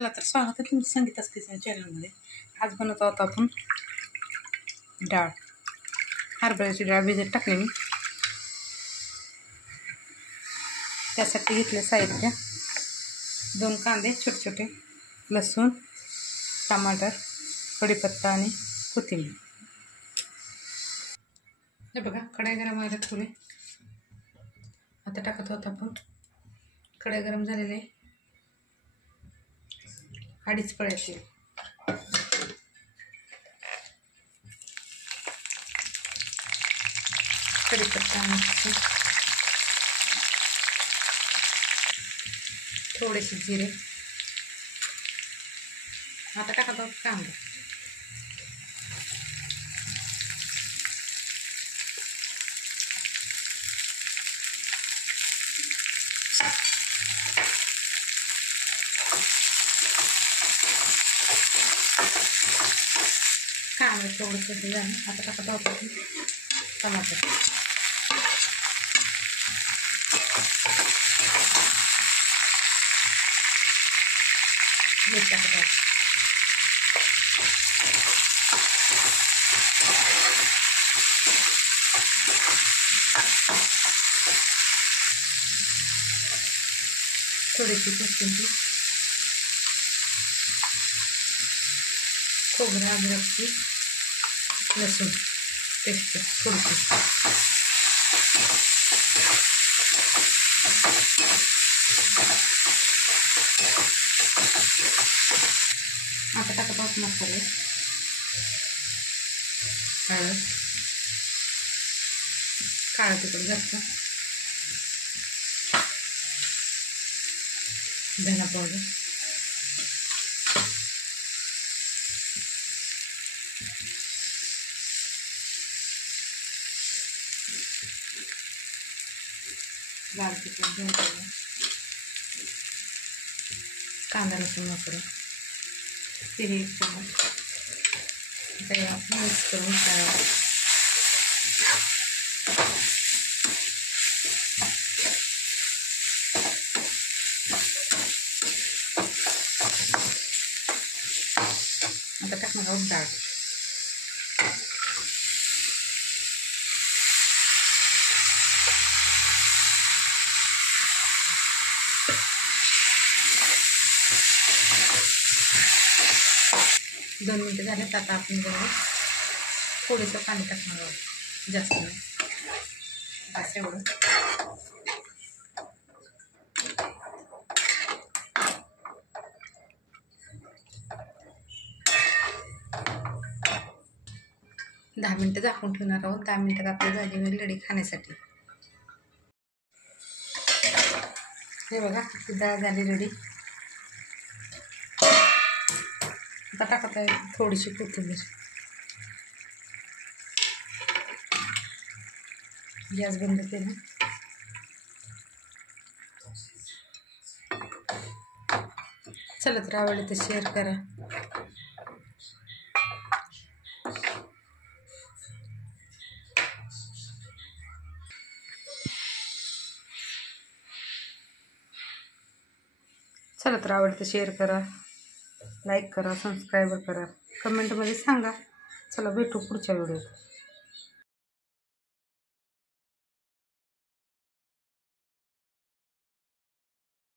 मला तर स्वागत आहे तुमचं संगीताच किचन चॅनलमध्ये. आज बनवत आहोत आपण डाळ. हरभऱ्याची डाळ भिजत टाकली मी. त्यासाठी घेतले साहित्य: 2 कांदे छोटे छोटे, लसूण, टमाटर, कढीपत्ता आणि कोथिंबीर. हे बघा, कढई गरम व्हायला ठेवले. आता टाकत आहोत आपण. कढई गरम झालेली आहे. 2.5 पळ्या तेल. कढीपत्ता आणि थोडेसे जिरे. आता टाकत आहोत कांदा. कांदा थोडंसं झालं. आता टाकत आहोत आपण टमाटर. मीठ टाकत आहोत. थोडीशी कोथिंबीर, खोबरं, अद्रकची, लसूण पेस्ट थोडीशी. आता टाकत आहोत मसाले: हळद, काळं तिखट जास्त, धना पावडर, लाल तिखट 2 चमचे, कांदा लसूण वापरून 1 चमच. मिक्स करून आता टाकणार आहोत डाळ. दोन मिनटं झालेत. आता आपण जरा थोडंसं पाणी टाकणार आहोत, जास्त नाही, बस एवढं. दहा मिनटं झाकून ठेवणार आहोत. 10 मिनटात आपली भाजी होईल रेडी खाण्यासाठी. हे बघा, ती डाळ झाली रेडी. आता टाकत आहे थोडीशी कोथिंबीर. गॅस बंद केला. चला तर आवडले तर शेअर करा. चला तर आवडलं तर शेअर करा, लाईक करा, सबस्क्राईब करा, कमेंटमध्ये सांगा. चला भेटू पुढच्या व्हिडिओत.